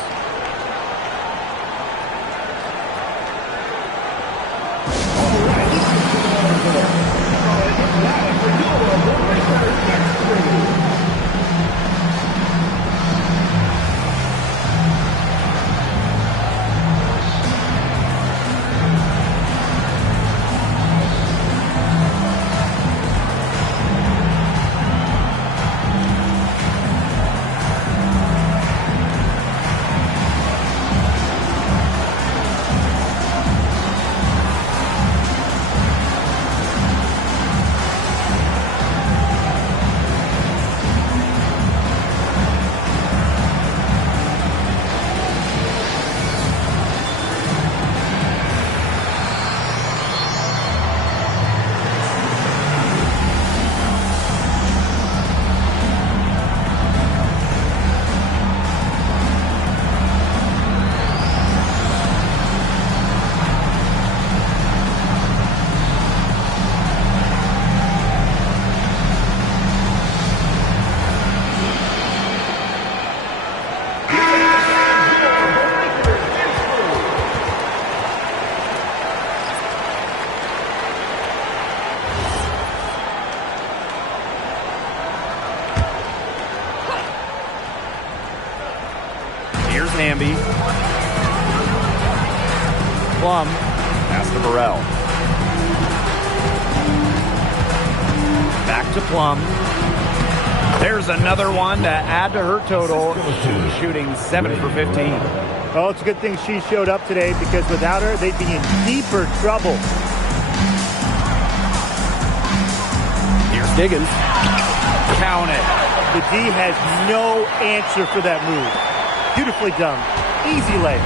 Hamby. Plum. Pass to Burrell. Back to Plum. There's another one to add to her total. She's shooting 7 for 15. Oh, it's a good thing she showed up today because without her, they'd be in deeper trouble. Here's Diggins. Count it. The D has no answer for that move. Beautifully done. Easy layup.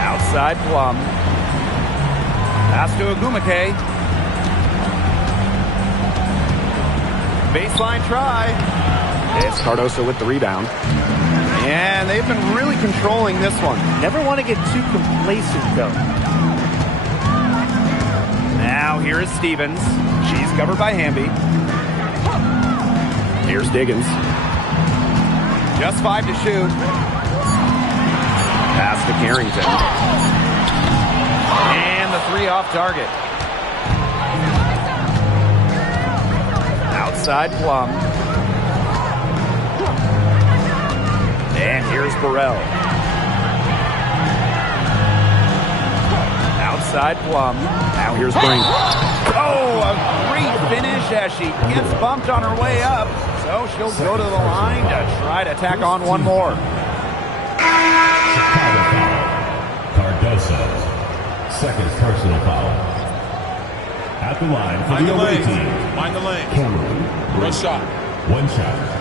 Outside Plum. Pass to Agumake. Baseline try. It's Cardoso with the rebound. And they've been really controlling this one. Never want to get too complacent, though. Now here is Stevens. She's covered by Hamby. Here's Diggins. Just 5 to shoot. Pass to Carrington. And the 3 off target. Outside Plum. And here's Burrell. Outside Plum. Now here's Brink. Oh, a great finish as she gets bumped on her way up. So she'll go to the line to try to tack on one more. Chicago foul. Cardoso. Second personal foul. At the line for the away team. Mind the lane. Cameron. One shot. One shot.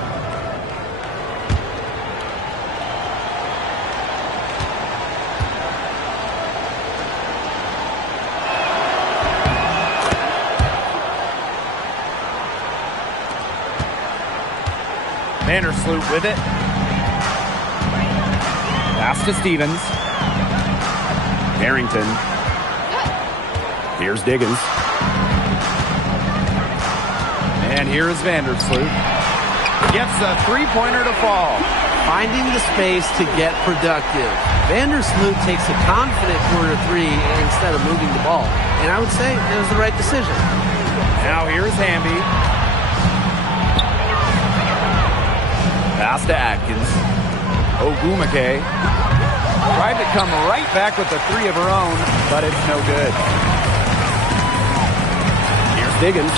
Vandersloot with it. Pass to Stevens. Carrington. Here's Diggins. And here is Vandersloot. Gets the three-pointer to fall. Finding the space to get productive. Vandersloot takes a confident corner 3 instead of moving the ball. And I would say it was the right decision. Now here's Hamby. Pass to Atkins. Ogumake tried to come right back with the 3 of her own, but it's no good. Here's Diggins.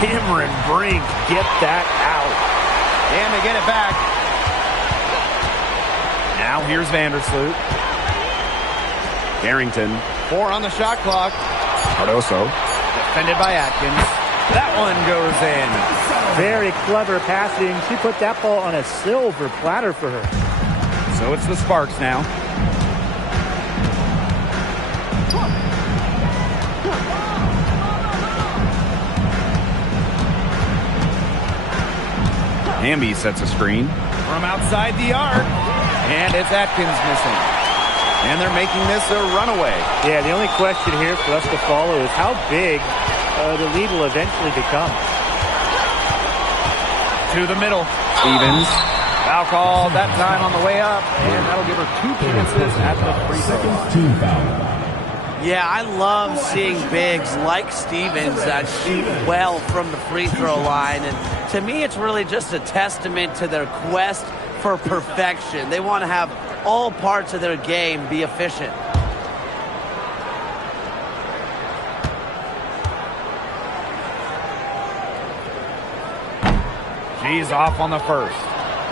Cameron Brink, get that out. And they get it back. Now here's Vandersloot. Carrington. 4 on the shot clock. Cardoso. Defended by Atkins. That one goes in. Very clever passing. She put that ball on a silver platter for her. So it's the Sparks now. Hamby sets a screen from outside the arc. And it's Atkins missing. And they're making this a runaway. Yeah, the only question here for us to follow is how big the lead will eventually become. To the middle. Stevens. Foul call that time on the way up. And that'll give her 2 chances at the free throw line. Team foul. Yeah, I love seeing bigs like Stevens that shoot well from the free throw line. And to me, it's really just a testament to their quest for perfection. They want to have all parts of their game be efficient. She's off on the first.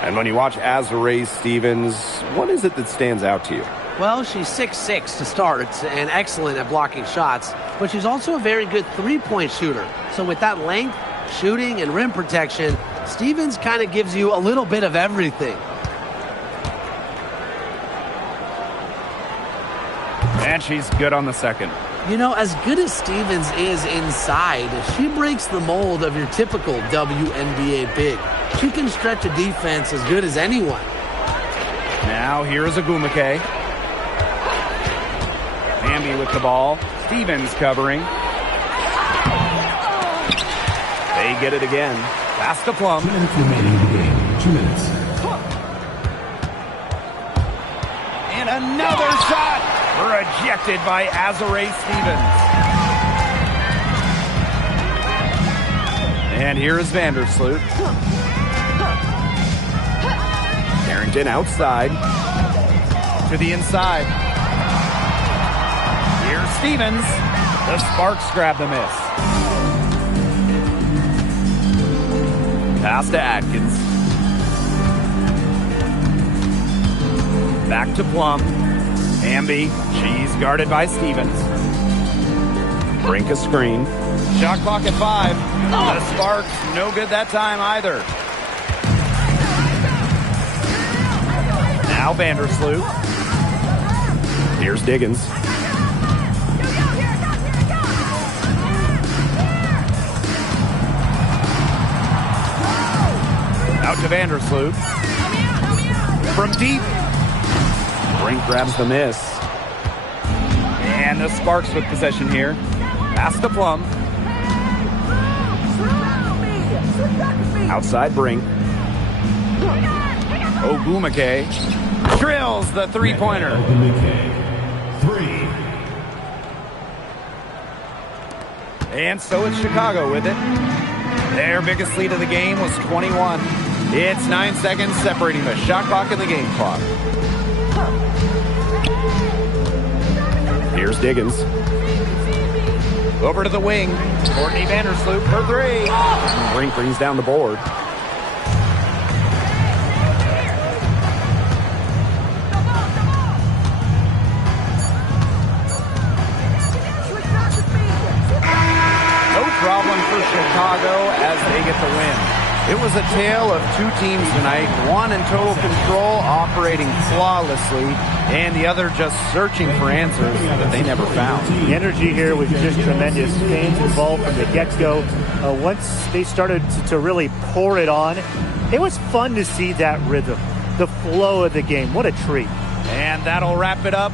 And when you watch Azurá Stevens, what is it that stands out to you? Well, she's 6'6" to start and excellent at blocking shots, but she's also a very good three-point shooter. So with that length, shooting, and rim protection, Stevens kind of gives you a little bit of everything. And she's good on the second. You know, as good as Stevens is inside, she breaks the mold of your typical WNBA big. She can stretch a defense as good as anyone. Now here's Agumake. Hamby with the ball. Stevens covering. They get it again. Pass to Plum. 2 minutes remaining in the game. 2 minutes. And another shot rejected by Azurá Stevens. And here is Vandersloot. Hampton outside. To the inside. Here's Stevens. The Sparks grab the miss. Pass to Atkins. Back to Plum. Hamby. She's guarded by Stevens. Brink a screen. Shot clock at 5. The Sparks, no good that time either. Now Vandersloot. Here's Diggins. Out to Vandersloot. From deep. Brink grabs the miss. And the Sparks with possession here. Pass to Plum. Outside Brink. Ogumake drills the three-pointer. Ogumake. 3. And so it's Chicago with it. Their biggest lead of the game was 21. It's 9 seconds separating the shot clock and the game clock. Here's Diggins. Over to the wing. Courtney Vandersloot for 3. Brink brings down the board. No problem for Chicago as they get the win. It was a tale of two teams tonight, one in total control, operating flawlessly, and the other just searching for answers that they never found. The energy here was just tremendous. Games involved from the get-go. Once they started to really pour it on, it was fun to see that rhythm, the flow of the game. What a treat. And that'll wrap it up.